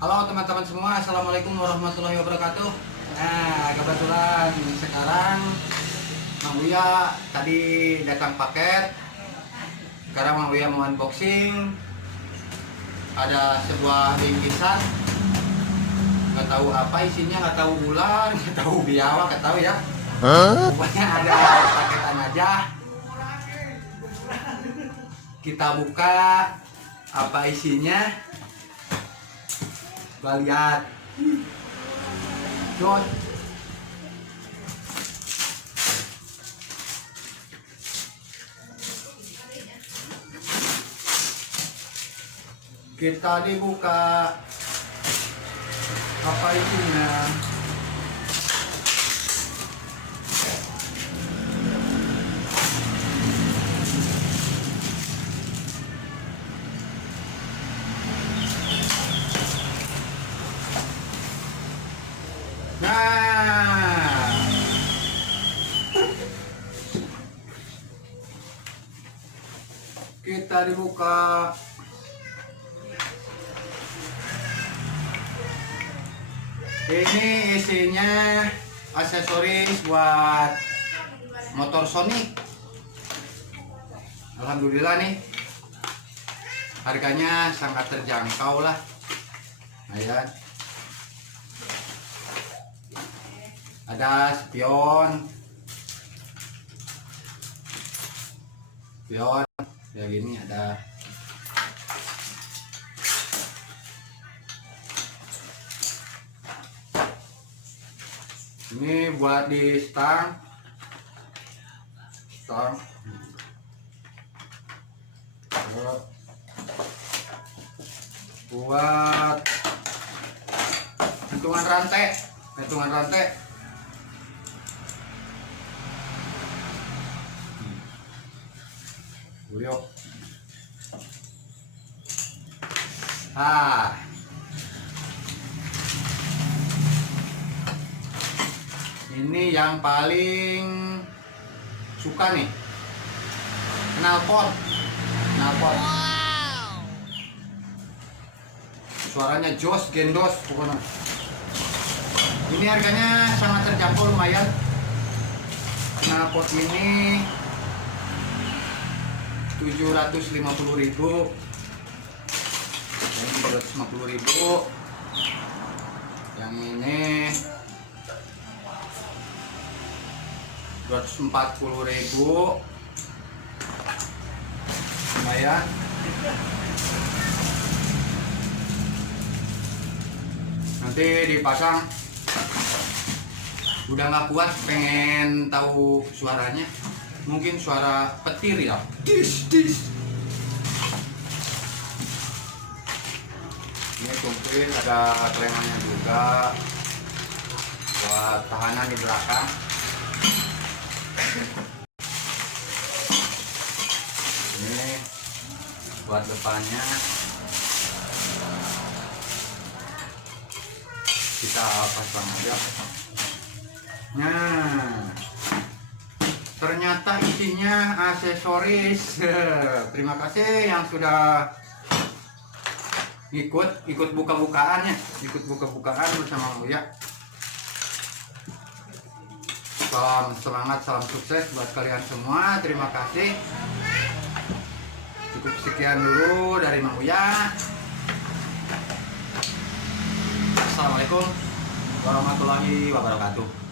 Halo teman-teman semua, assalamualaikum warahmatullahi wabarakatuh. Nah, kebetulan sekarang Mang Uya tadi datang paket. Sekarang Mang Uya mau unboxing. Ada sebuah bingkisan. Nggak tahu apa isinya, nggak tahu ular, nggak tahu biawak, nggak tahu ya. Pokoknya ada paketan aja. Kita buka apa isinya. Kita lihat. Jod. Kita dibuka apa isinya. Nah, kita dibuka. Ini isinya aksesoris buat motor Sonic. Alhamdulillah nih, harganya sangat terjangkau lah. Ayan. Ada spion ya gini ada. Ini buat di stang buat gantungan rantai. Yuk. Ini yang paling suka nih, knalpot. Suaranya jos gendos pokoknya. Ini harganya sangat terjangkau, lumayan. Knalpot ini 750.000. Ini 750.000. Yang ini 240.000. Lumayan. Nanti dipasang. Udah nggak kuat, pengen tahu suaranya. Mungkin suara petir ya. Dis. Ini komplit, ada kerengannya juga buat tahanan di belakang. Ini buat depannya. Kita pasang aja. Nah, ternyata isinya aksesoris. Terima kasih yang sudah ikut buka-bukaan bersama Uya. Salam semangat, salam sukses buat kalian semua. Terima kasih. Cukup sekian dulu dari Mang Uya. Assalamualaikum warahmatullahi wabarakatuh.